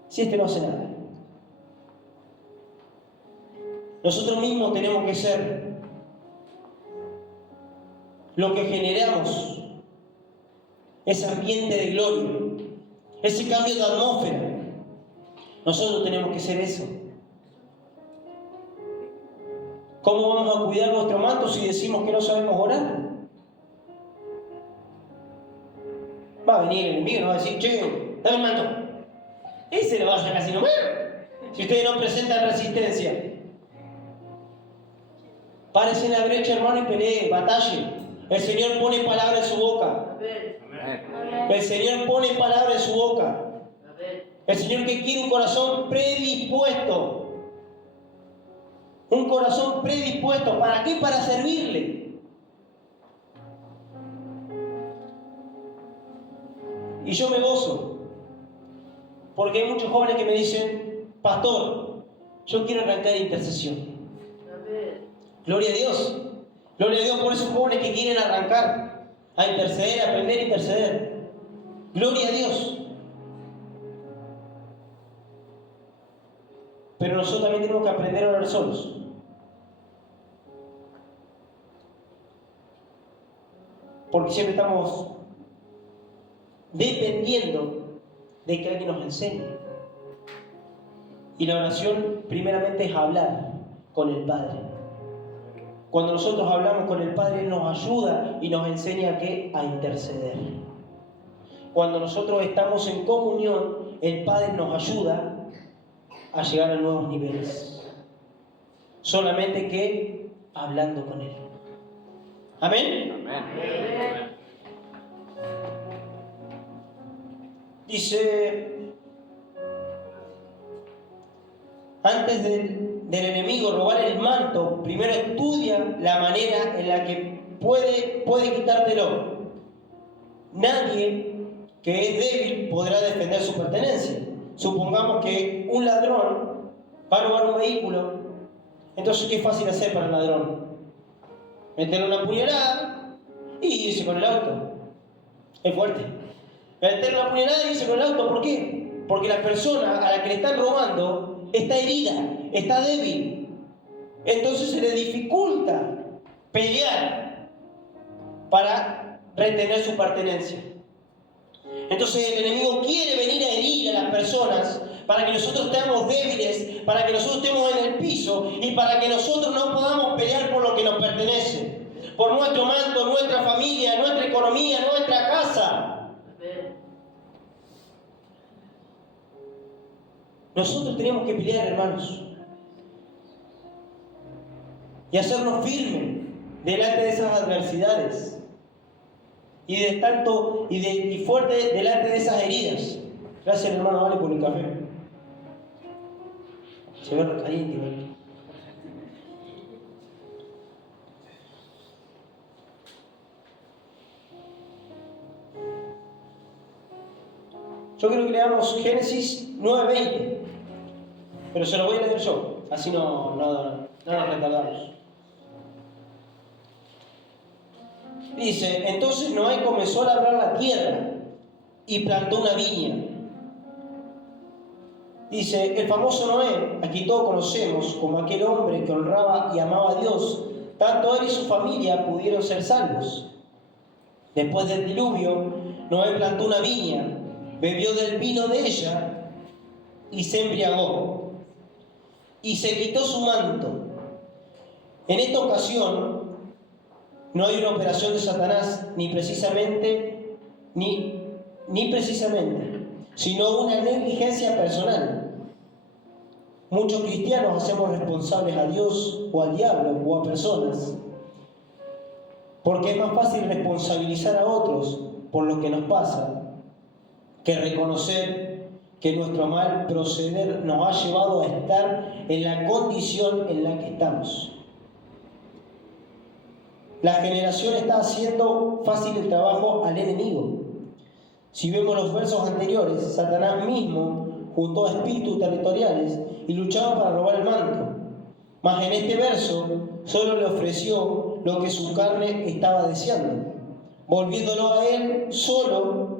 Si este no hace nada. Nosotros mismos tenemos que ser lo que generamos ese ambiente de gloria, ese cambio de atmósfera. Nosotros tenemos que ser eso. ¿Cómo vamos a cuidar nuestro manto si decimos que no sabemos orar? Va a venir el enemigo y nos va a decir: che, dame el manto. Ese lo va a sacar así nomás. Si ustedes no presentan resistencia. Párese en la brecha, hermano, y pelee, batalle. El Señor pone palabra en su boca. Amén. El Señor pone palabra en su boca. El Señor que quiere un corazón predispuesto. Un corazón predispuesto. ¿Para qué? Para servirle. Y yo me gozo. Porque hay muchos jóvenes que me dicen, pastor, yo quiero arrancar de intercesión. Gloria a Dios. Gloria a Dios por esos jóvenes que quieren arrancar a interceder, a aprender a interceder. Gloria a Dios. Pero nosotros también tenemos que aprender a orar solos. Porque siempre estamos dependiendo de que alguien nos enseñe. Y la oración primeramente es hablar con el Padre. Cuando nosotros hablamos con el Padre, Él nos ayuda y nos enseña a ¿qué? A interceder. Cuando nosotros estamos en comunión, el Padre nos ayuda a llegar a nuevos niveles. Solamente que hablando con Él. ¿Amén? Amén. Dice, antes del enemigo robar el manto, primero estudia la manera en la que puede quitártelo. Nadie que es débil podrá defender su pertenencia. Supongamos que un ladrón va a robar un vehículo, entonces ¿qué es fácil hacer para el ladrón? Meterle una puñalada y irse con el auto. Es fuerte. Meterle una puñalada y irse con el auto. ¿Por qué? Porque la persona a la que le están robando está herida, está débil. Entonces se le dificulta pelear para retener su pertenencia. Entonces el enemigo quiere venir a herir a las personas para que nosotros estemos débiles, para que nosotros estemos en el piso y para que nosotros no podamos pelear por lo que nos pertenece, por nuestro manto, nuestra familia, nuestra economía, nuestra casa. Nosotros tenemos que pelear, hermanos, y hacernos firmes delante de esas adversidades. Y fuerte delante de esas heridas. Gracias, hermano Vale, por el café. Se ve recaliente, ¿verdad? Yo creo que leamos Génesis 9:20. Pero se lo voy a leer yo. Así no nos retardamos. Dice, entonces Noé comenzó a labrar la tierra y plantó una viña. Dice, el famoso Noé, aquí todos conocemos como aquel hombre que honraba y amaba a Dios, tanto él y su familia pudieron ser salvos. Después del diluvio, Noé plantó una viña, bebió del vino de ella y se embriagó. Y se quitó su manto. En esta ocasión, no hay una operación de Satanás, ni precisamente, sino una negligencia personal. Muchos cristianos hacemos responsables a Dios o al diablo o a personas, porque es más fácil responsabilizar a otros por lo que nos pasa que reconocer que nuestro mal proceder nos ha llevado a estar en la condición en la que estamos. La generación está haciendo fácil el trabajo al enemigo. Si vemos los versos anteriores, Satanás mismo juntó a espíritus territoriales y luchaba para robar el manto. Mas en este verso solo le ofreció lo que su carne estaba deseando, volviéndolo a él solo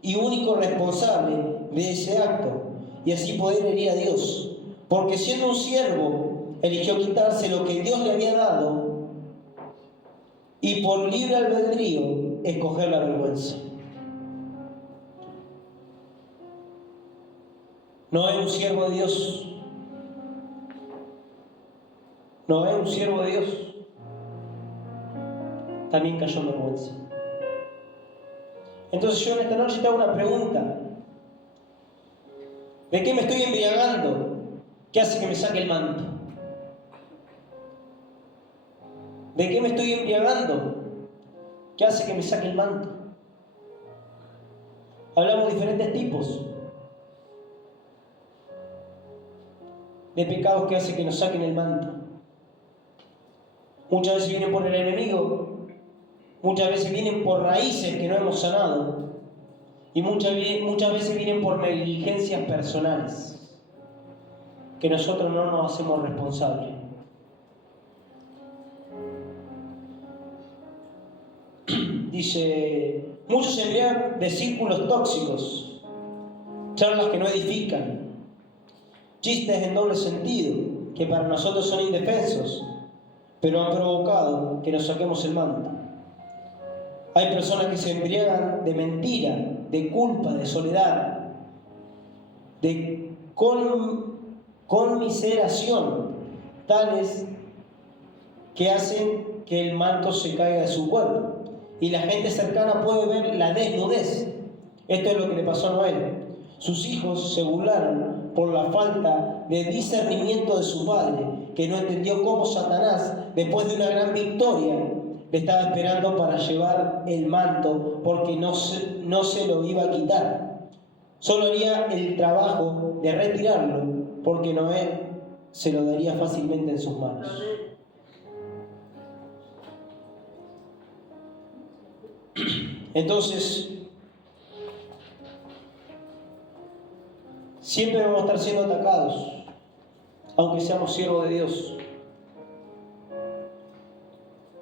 y único responsable de ese acto, y así poder herir a Dios. Porque siendo un siervo, eligió quitarse lo que Dios le había dado y por libre albedrío escoger la vergüenza. Noé, un siervo de Dios. Noé, un siervo de Dios, también cayó en vergüenza. Entonces yo en esta noche te hago una pregunta. ¿De qué me estoy embriagando? ¿Qué hace que me saque el manto? ¿De qué me estoy embriagando? ¿Qué hace que me saque el manto? Hablamos de diferentes tipos de pecados que hace que nos saquen el manto. Muchas veces vienen por el enemigo, muchas veces vienen por raíces que no hemos sanado y muchas veces vienen por negligencias personales que nosotros no nos hacemos responsables. Dice, muchos se embriagan de círculos tóxicos, charlas que no edifican, chistes en doble sentido, que para nosotros son indefensos, pero han provocado que nos saquemos el manto. Hay personas que se embriagan de mentira, de culpa, de soledad, de conmiseración, tales que hacen que el manto se caiga de su cuerpo. Y la gente cercana puede ver la desnudez. Esto es lo que le pasó a Noé. Sus hijos se burlaron por la falta de discernimiento de su padre, que no entendió cómo Satanás, después de una gran victoria, le estaba esperando para llevar el manto, porque no se lo iba a quitar. Solo haría el trabajo de retirarlo, porque Noé se lo daría fácilmente en sus manos. Entonces, siempre vamos a estar siendo atacados, aunque seamos siervos de Dios,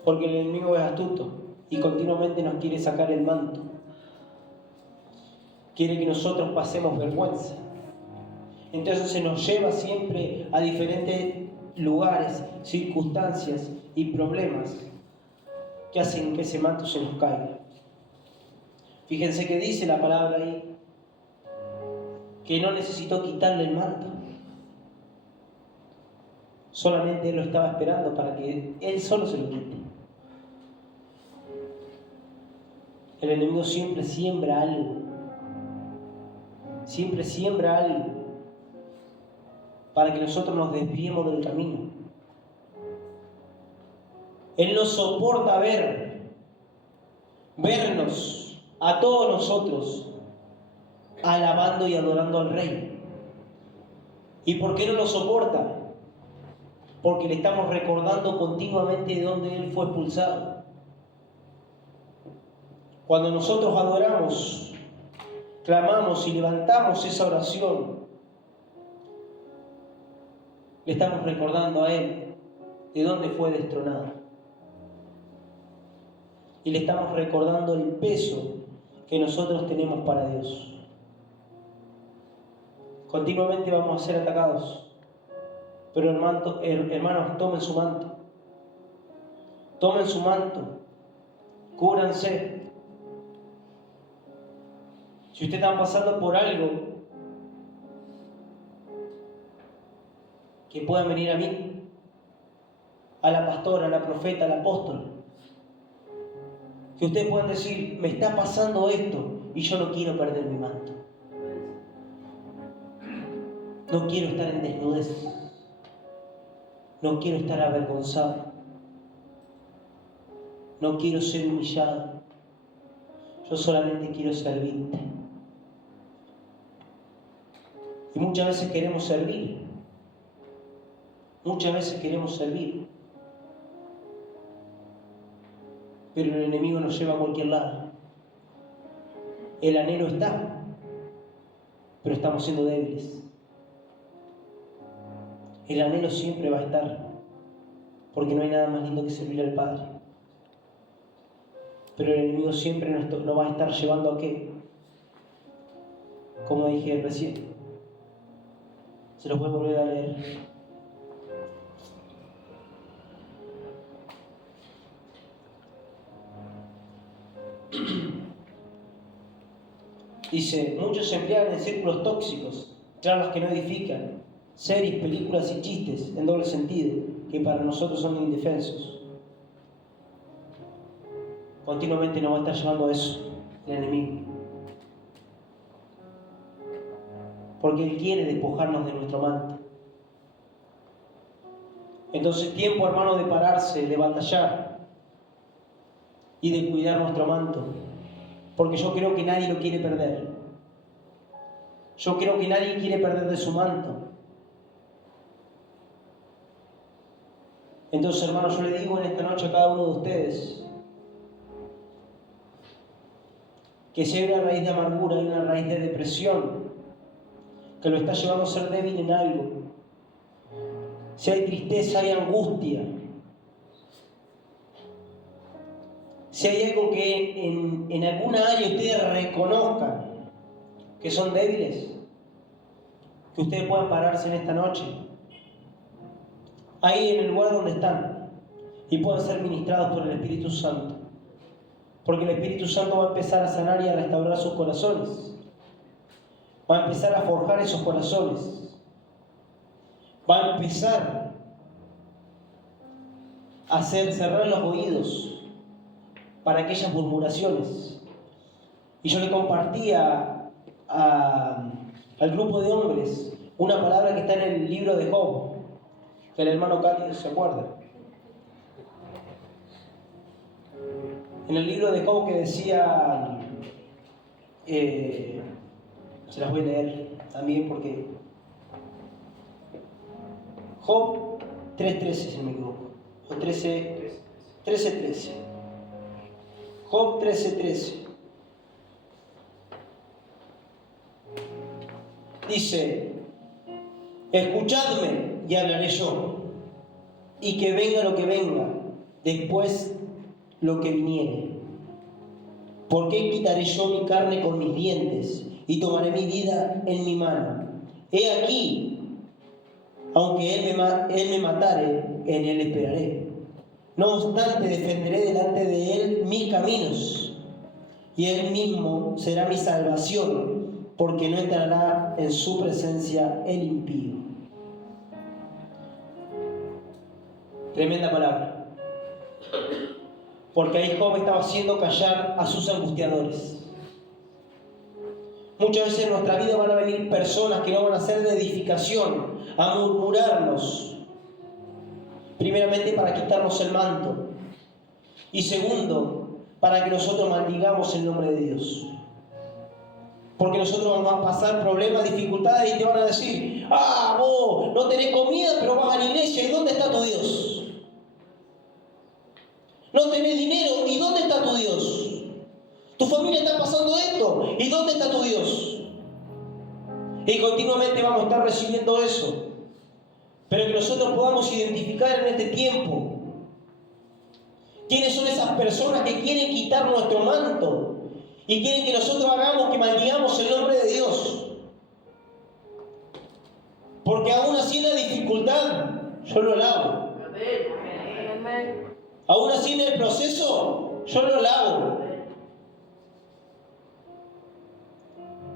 porque el enemigo es astuto y continuamente nos quiere sacar el manto, quiere que nosotros pasemos vergüenza. Entonces se nos lleva siempre a diferentes lugares, circunstancias y problemas que hacen que ese manto se nos caiga. Fíjense que dice la palabra ahí, que no necesitó quitarle el manto. Solamente él lo estaba esperando para que él solo se lo quite. El enemigo siempre siembra algo. Siempre siembra algo para que nosotros nos desviemos del camino. Él no soporta vernos a todos nosotros alabando y adorando al Rey. ¿Y por qué no lo soporta? Porque le estamos recordando continuamente de dónde Él fue expulsado. Cuando nosotros adoramos, clamamos y levantamos esa oración, le estamos recordando a Él de dónde fue destronado. Y le estamos recordando el peso que nosotros tenemos para Dios. Continuamente vamos a ser atacados, pero hermanos, tomen su manto. Tomen su manto, cúbranse. Si ustedes están pasando por algo, que puedan venir a mí, a la pastora, a la profeta, al apóstol. Que ustedes puedan decir, me está pasando esto y yo no quiero perder mi manto. No quiero estar en desnudez. No quiero estar avergonzado. No quiero ser humillado. Yo solamente quiero servirte. Y muchas veces queremos servir. Muchas veces queremos servir. Pero el enemigo nos lleva a cualquier lado. El anhelo está, pero estamos siendo débiles. El anhelo siempre va a estar, porque no hay nada más lindo que servir al Padre. Pero el enemigo siempre nos va a estar llevando a ¿qué? Como dije recién. Se los voy a volver a leer. Dice, muchos se embriagan en círculos tóxicos, charlas que no edifican, series, películas y chistes en doble sentido, que para nosotros son indefensos. Continuamente nos va a estar llevando a eso, el enemigo. Porque Él quiere despojarnos de nuestro manto. Entonces, tiempo, hermano, de pararse, de batallar, y de cuidar nuestro manto, porque yo creo que nadie lo quiere perder. Yo creo que nadie quiere perder de su manto. Entonces, hermanos, yo le digo en esta noche a cada uno de ustedes que si hay una raíz de amargura, hay una raíz de depresión que lo está llevando a ser débil en algo, si hay tristeza, hay angustia, si hay algo que en alguna área ustedes reconozcan que son débiles, que ustedes puedan pararse en esta noche, ahí en el lugar donde están, y puedan ser ministrados por el Espíritu Santo. Porque el Espíritu Santo va a empezar a sanar y a restaurar sus corazones. Va a empezar a forjar esos corazones. Va a empezar a hacer cerrar los oídos para aquellas murmuraciones. Y yo le compartía al grupo de hombres una palabra que está en el libro de Job, que el hermano Cali se acuerda. En el libro de Job que decía, se las voy a leer también porque Job 3.13, si no me equivoco, o 13.13. Job 13.13. Dice, escuchadme y hablaré yo, y que venga lo que venga, después lo que viniere. ¿Por qué quitaré yo mi carne con mis dientes y tomaré mi vida en mi mano? He aquí, aunque él me matare, en él esperaré. No obstante, defenderé delante de él mis caminos, y él mismo será mi salvación, porque no entrará en su presencia el impío. Tremenda palabra. Porque ahí Job estaba haciendo callar a sus angustiadores. Muchas veces en nuestra vida van a venir personas que no van a ser de edificación, a murmurarnos. Primeramente para quitarnos el manto. Y segundo, para que nosotros maldigamos el nombre de Dios. Porque nosotros vamos a pasar problemas, dificultades y te van a decir, vos no tenés comida pero vas a la iglesia, ¿y dónde está tu Dios? No tenés dinero, ¿y dónde está tu Dios? Tu familia está pasando esto, ¿y dónde está tu Dios? Y continuamente vamos a estar recibiendo eso. Pero que nosotros podamos identificar en este tiempo quiénes son esas personas que quieren quitar nuestro manto y quieren que nosotros hagamos que maldigamos el nombre de Dios. Porque aún así en la dificultad, yo lo lavo. Aún así en el proceso, yo lo lavo.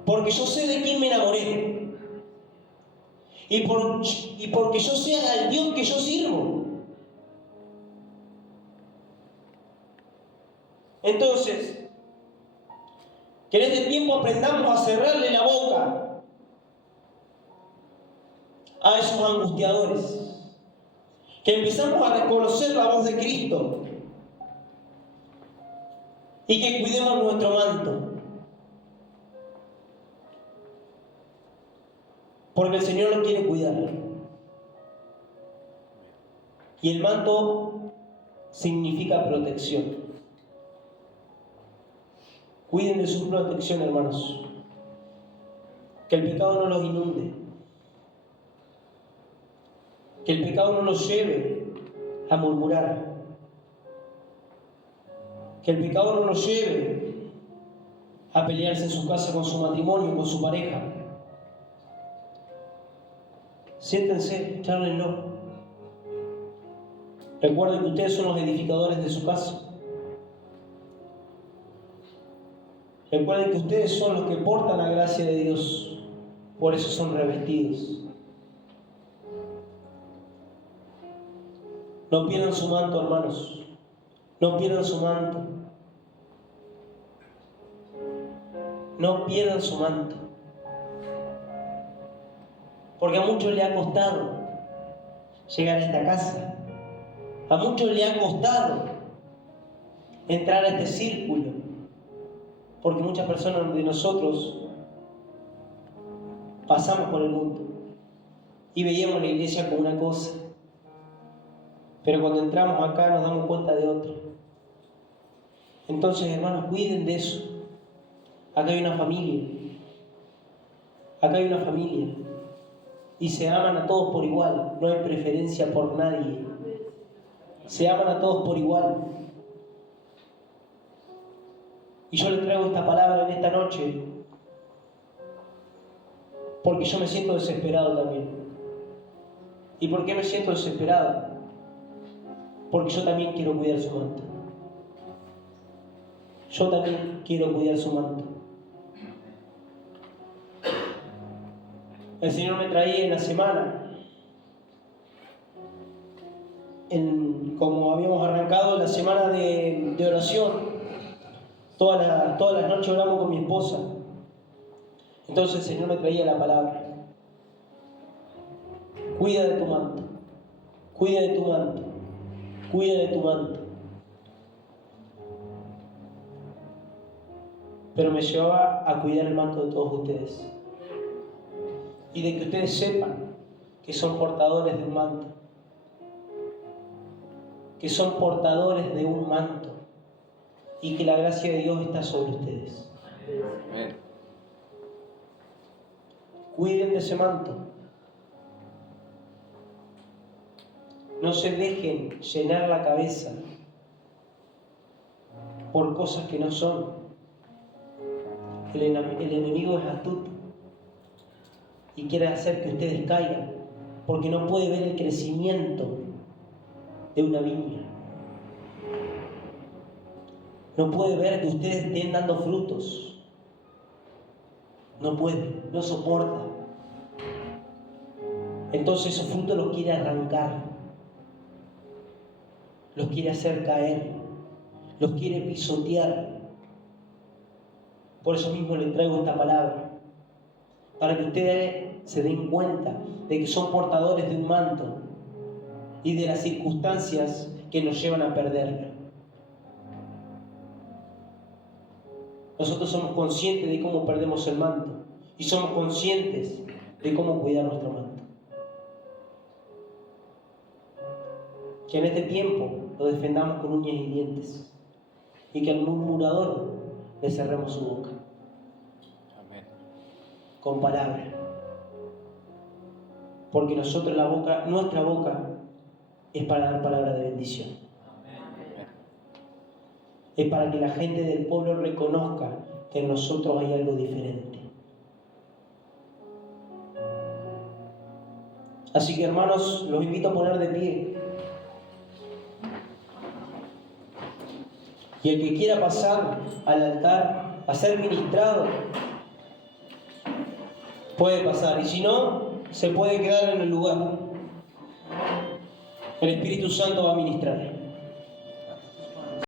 Porque yo sé de quién me enamoré. Y porque yo sé al Dios que yo sirvo. Entonces, que en este tiempo aprendamos a cerrarle la boca a esos angustiadores. Que empezamos a reconocer la voz de Cristo y que cuidemos nuestro manto. Porque el Señor lo quiere cuidar. Y el manto significa protección. Cuiden de su protección, hermanos. Que el pecado no los inunde. Que el pecado no los lleve a murmurar. Que el pecado no los lleve a pelearse en su casa con su matrimonio, con su pareja. Siéntense, chárlenlo. Recuerden que ustedes son los edificadores de su casa. Recuerden que ustedes son los que portan la gracia de Dios. Por eso son revestidos. No pierdan su manto, hermanos. No pierdan su manto. No pierdan su manto. Porque a muchos le ha costado llegar a esta casa. A muchos le ha costado entrar a este círculo, porque muchas personas de nosotros pasamos por el mundo y veíamos la iglesia como una cosa, pero cuando entramos acá nos damos cuenta de otra. Entonces, hermanos, cuiden de eso. Acá hay una familia. Acá hay una familia. Y se aman a todos por igual. No hay preferencia por nadie. Se aman a todos por igual. Y yo les traigo esta palabra en esta noche porque yo me siento desesperado también. ¿Y por qué me siento desesperado? Porque yo también quiero cuidar su manto. Yo también quiero cuidar su manto. El Señor me traía en la semana, como habíamos arrancado la semana de oración, todas las noches oramos con mi esposa. Entonces el Señor me traía la palabra. Cuida de tu manto, cuida de tu manto, cuida de tu manto. Pero me llevaba a cuidar el manto de todos ustedes. Y de que ustedes sepan que son portadores de un manto. Que son portadores de un manto. Y que la gracia de Dios está sobre ustedes. Amén. Cuiden de ese manto. No se dejen llenar la cabeza por cosas que no son. El enemigo es astuto y quiere hacer que ustedes caigan, porque no puede ver el crecimiento de una viña. No puede ver que ustedes estén dando frutos. No puede, no soporta. Entonces esos frutos los quiere arrancar, los quiere hacer caer, los quiere pisotear. Por eso mismo les traigo esta palabra, para que ustedes se den cuenta de que son portadores de un manto y de las circunstancias que nos llevan a perderlo. Nosotros somos conscientes de cómo perdemos el manto y somos conscientes de cómo cuidar nuestro manto. Que en este tiempo lo defendamos con uñas y dientes y que al murmurador le cerremos su boca. Amén. Con palabra. Porque nosotros nuestra boca es para dar palabra de bendición. Amén. Es para que la gente del pueblo reconozca que en nosotros hay algo diferente. Así que, hermanos, los invito a poner de pie. Y el que quiera pasar al altar a ser ministrado, puede pasar. Y si no, se puede quedar en el lugar. El Espíritu Santo va a ministrar.